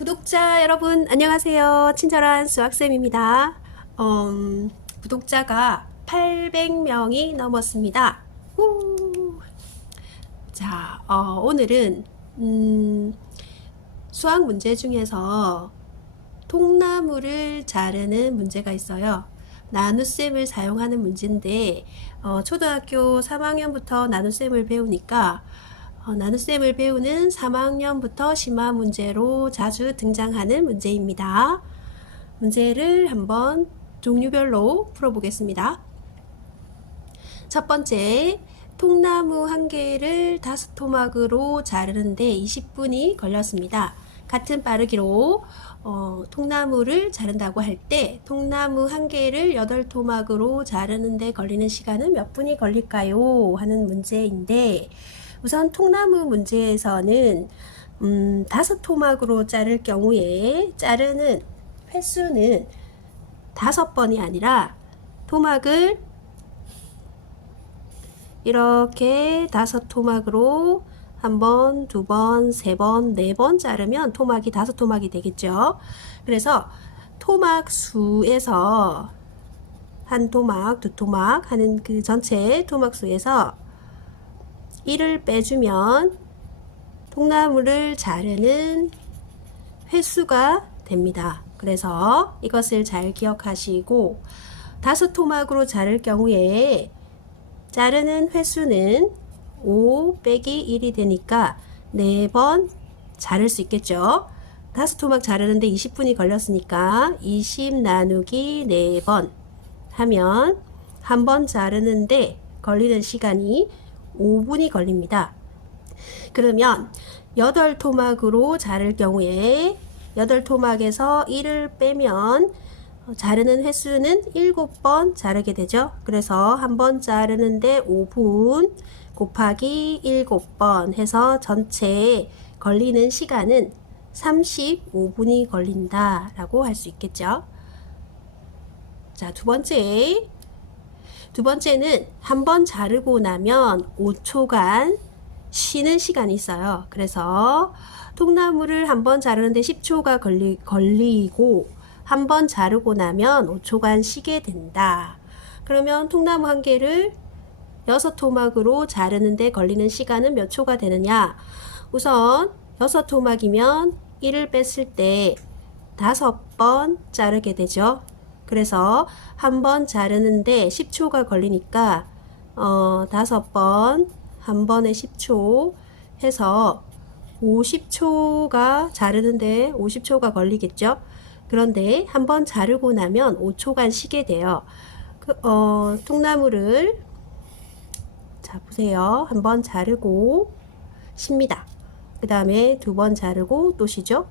구독자 여러분 안녕하세요. 친절한 수학쌤입니다. 구독자가 800명이 넘었습니다. 후. 자, 오늘은 수학 문제 중에서 통나무를 자르는 문제가 있어요. 나눗셈을 사용하는 문제인데 초등학교 3학년부터 나눗셈을 배우니까 나눗셈을 배우는 3학년부터 심화 문제로 자주 등장하는 문제입니다. 문제를 한번 종류별로 풀어보겠습니다. 첫 번째, 통나무 한 개를 5토막으로 자르는데 20분이 걸렸습니다. 같은 빠르기로 통나무를 자른다고 할 때 통나무 한 개를 8토막으로 자르는데 걸리는 시간은 몇 분이 걸릴까요? 하는 문제인데, 우선 통나무 문제에서는 5토막으로 자를 경우에 자르는 횟수는 5번이 아니라 토막을 이렇게 5토막으로 1번, 2번, 3번, 4번 자르면 토막이 5토막이 되겠죠. 그래서 토막 수에서 한 토막, 두 토막 하는 그 전체 토막 수에서 1을 빼주면 통나무를 자르는 횟수가 됩니다. 그래서 이것을 잘 기억하시고 5토막으로 자를 경우에 자르는 횟수는 5 빼기 1이 되니까 4번 자를 수 있겠죠. 5토막 자르는데 20분이 걸렸으니까 20 나누기 4번 하면 한 번 자르는데 걸리는 시간이 5분이 걸립니다. 그러면 8토막으로 자를 경우에 8토막에서 1을 빼면 자르는 횟수는 7번 자르게 되죠. 그래서 한 번 자르는데 5분 곱하기 7번 해서 전체 걸리는 시간은 35분이 걸린다 라고 할 수 있겠죠. 자, 두 번째는 한 번 자르고 나면 5초간 쉬는 시간이 있어요. 그래서 통나무를 한 번 자르는데 10초가 걸리고 한 번 자르고 나면 5초간 쉬게 된다. 그러면 통나무 한 개를 6토막으로 자르는데 걸리는 시간은 몇 초가 되느냐? 우선 6토막이면 1을 뺐을 때 5번 자르게 되죠. 그래서 한 번 자르는데 10초가 걸리니까 5번 한 번에 10초 해서 50초가 자르는데 50초가 걸리겠죠. 그런데 한 번 자르고 나면 5초간 쉬게 돼요. 통나무를 자 보세요. 한 번 자르고 쉽니다. 그 다음에 2번 자르고 또 쉬죠.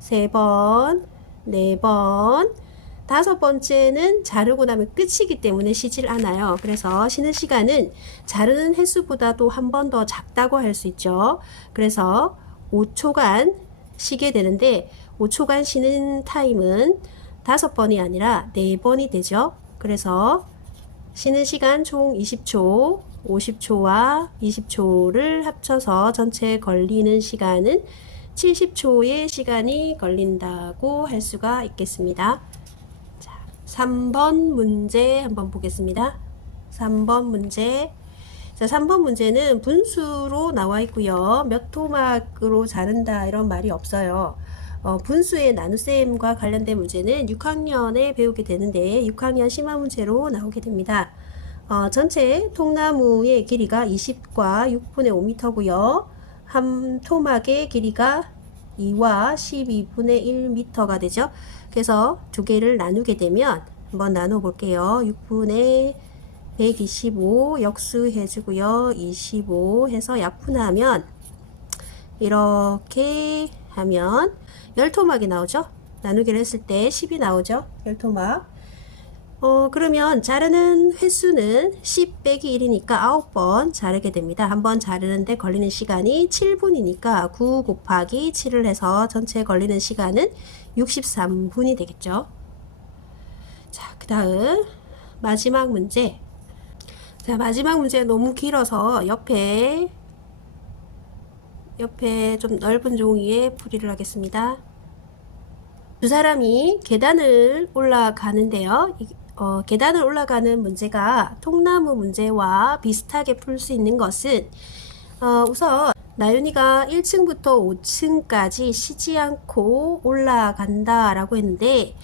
3번, 4번, 5번째는 자르고 나면 끝이기 때문에 쉬질 않아요. 그래서 쉬는 시간은 자르는 횟수보다도 한 번 더 작다고 할 수 있죠. 그래서 5초간 쉬게 되는데 5초간 쉬는 타임은 5번이 아니라 4번이 되죠. 그래서 쉬는 시간 총 20초, 50초와 20초를 합쳐서 전체 걸리는 시간은 70초의 시간이 걸린다고 할 수가 있겠습니다. 자, 3번 문제 한번 보겠습니다. 3번 문제. 자, 3번 문제는 분수로 나와 있고요. 몇 토막으로 자른다 이런 말이 없어요. 분수의 나눗셈과 관련된 문제는 6학년에 배우게 되는데 6학년 심화 문제로 나오게 됩니다. 전체 통나무의 길이가 20과 6분의 5m고요. 한 토막의 길이가 2와 12분의 1m가 되죠. 그래서 두 개를 나누게 되면 한번 나눠 볼게요. 6분의 125 역수해 주고요. 25 해서 약분하면 이렇게 하면 10토막이 나오죠. 나누기를 했을 때 10이 나오죠. 10토막. 그러면 자르는 횟수는 10 빼기 1이니까 9번 자르게 됩니다. 한 번 자르는데 걸리는 시간이 7분이니까 9 곱하기 7을 해서 전체 걸리는 시간은 63분이 되겠죠. 자, 그 다음 마지막 문제. 자, 마지막 문제 너무 길어서 옆에 좀 넓은 종이에 풀이를 하겠습니다. 두 사람이 계단을 올라가는데요. 계단을 올라가는 문제가 통나무 문제와 비슷하게 풀 수 있는 것은 우선 나윤이가 1층부터 5층까지 쉬지 않고 올라간다 라고 했는데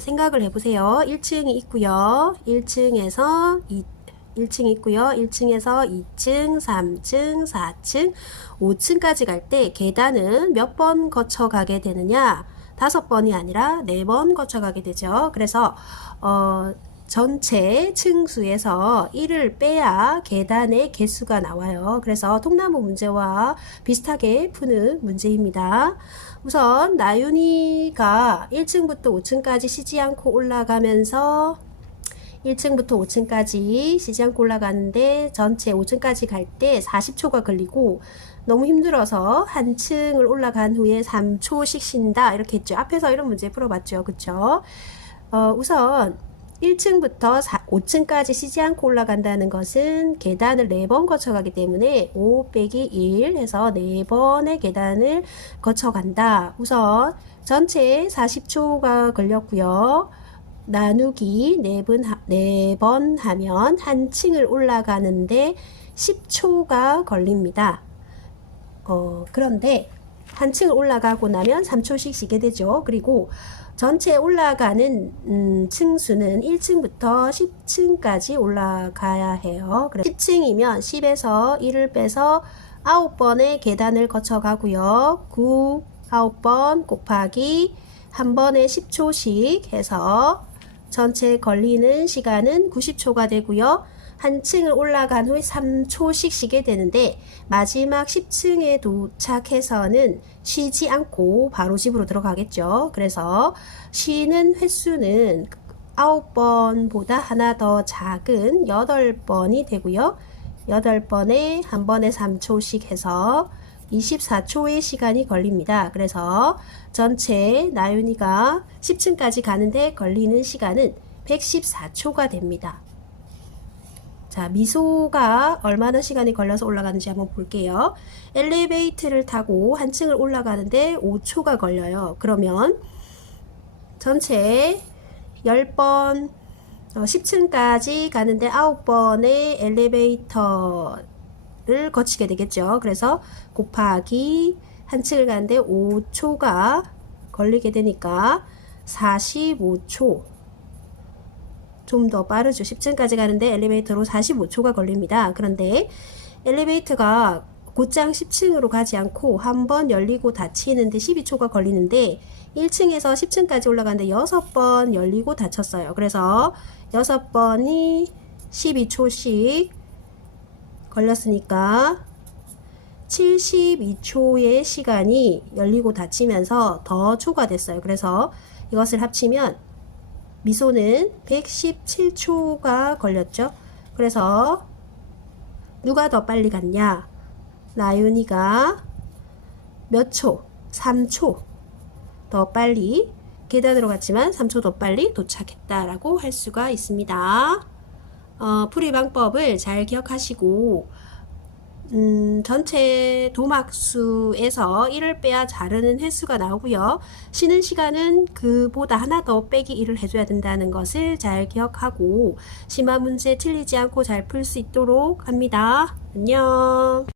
생각을 해보세요. 1층이 있고요. 1층에서 1층 있고요. 1층에서 2층, 3층, 4층, 5층까지 갈 때 계단은 몇 번 거쳐가게 되느냐? 5번이 아니라 4번 거쳐가게 되죠. 그래서 전체 층수에서 1을 빼야 계단의 개수가 나와요. 그래서 통나무 문제와 비슷하게 푸는 문제입니다. 우선 나윤이가 1층부터 5층까지 쉬지 않고 올라가면서 1층부터 5층까지 쉬지 않고 올라가는데 전체 5층까지 갈 때 40초가 걸리고 너무 힘들어서 한 층을 올라간 후에 3초씩 쉰다 이렇게 했죠. 앞에서 이런 문제 풀어봤죠. 그쵸? 우선 1층부터 5층까지 쉬지 않고 올라간다는 것은 계단을 4번 거쳐가기 때문에 5 빼기 1 해서 4번의 계단을 거쳐간다. 우선 전체 40초가 걸렸고요. 나누기 4번 하면 한 층을 올라가는데 10초가 걸립니다. 그런데 한 층을 올라가고 나면 3초씩 쉬게 되죠. 그리고 전체 올라가는 층수는 1층부터 10층까지 올라가야 해요. 그래서 10층이면 10에서 1을 빼서 9번의 계단을 거쳐가고요. 9번 곱하기 한 번에 10초씩 해서 전체 걸리는 시간은 90초가 되고요. 한 층을 올라간 후에 3초씩 쉬게 되는데 마지막 10층에 도착해서는 쉬지 않고 바로 집으로 들어가겠죠. 그래서 쉬는 횟수는 9번보다 하나 더 작은 8번이 되고요. 8번에 한 번에 3초씩 해서 24초의 시간이 걸립니다. 그래서 전체 나윤이가 10층까지 가는데 걸리는 시간은 114초가 됩니다. 자, 미소가 얼마나 시간이 걸려서 올라가는지 한번 볼게요. 엘리베이터를 타고 한 층을 올라가는데 5초가 걸려요. 그러면 전체 10번, 10층까지 가는데 9번의 엘리베이터를 거치게 되겠죠. 그래서 곱하기 한 층을 가는데 5초가 걸리게 되니까 45초. 좀 더 빠르죠. 10층까지 가는데 엘리베이터로 45초가 걸립니다. 그런데 엘리베이터가 곧장 10층으로 가지 않고 한 번 열리고 닫히는데 12초가 걸리는데 1층에서 10층까지 올라가는데 6번 열리고 닫혔어요. 그래서 6번이 12초씩 걸렸으니까 72초의 시간이 열리고 닫히면서 더 초과됐어요. 그래서 이것을 합치면 미소는 117초가 걸렸죠. 그래서 누가 더 빨리 갔냐? 나윤이가 몇 초? 3초 더 빨리 계단으로 갔지만 3초 더 빨리 도착했다라고 할 수가 있습니다. 풀이 방법을 잘 기억하시고 전체 도막수에서 1을 빼야 자르는 횟수가 나오고요. 쉬는 시간은 그보다 하나 더 빼기 1을 해줘야 된다는 것을 잘 기억하고 심화 문제 틀리지 않고 잘 풀 수 있도록 합니다. 안녕.